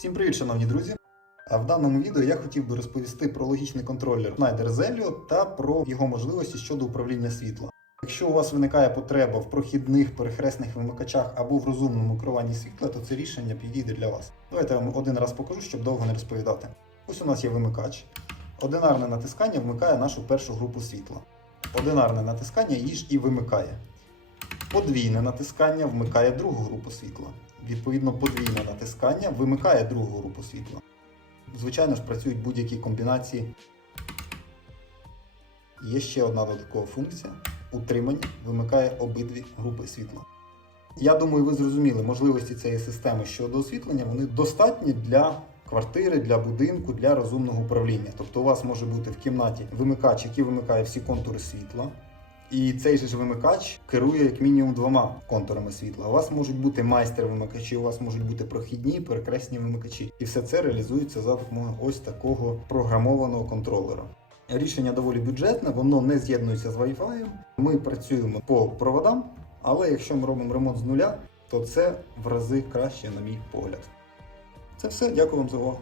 Всім привіт, шановні друзі! А в даному відео я хотів би розповісти про логічний контролер Schneider Zelio та про його можливості щодо управління світла. Якщо у вас виникає потреба в прохідних перехресних вимикачах або в розумному керуванні світла, то це рішення підійде для вас. Давайте я вам один раз покажу, щоб довго не розповідати. Ось у нас є вимикач. Одинарне натискання вмикає нашу першу групу світла. Одинарне натискання її ж і вимикає. Подвійне натискання вмикає другу групу світла. Відповідно, подвійне натискання вимикає другу групу світла. Звичайно ж, працюють будь-які комбінації. Є ще одна додаткова функція утримання вимикає обидві групи світла. Я думаю, ви зрозуміли можливості цієї системи щодо освітлення, вони достатні для квартири, для будинку, для розумного управління. Тобто у вас може бути в кімнаті вимикач, який вимикає всі контури світла. І цей же ж вимикач керує як мінімум двома контурами світла. У вас можуть бути майстер-вимикачі, у вас можуть бути прохідні, перекресні вимикачі. І все це реалізується за допомогою ось такого програмованого контролера. Рішення доволі бюджетне, воно не з'єднується з Wi-Fi. Ми працюємо по проводам, але якщо ми робимо ремонт з нуля, то це в рази краще, на мій погляд. Це все. Дякую вам за увагу.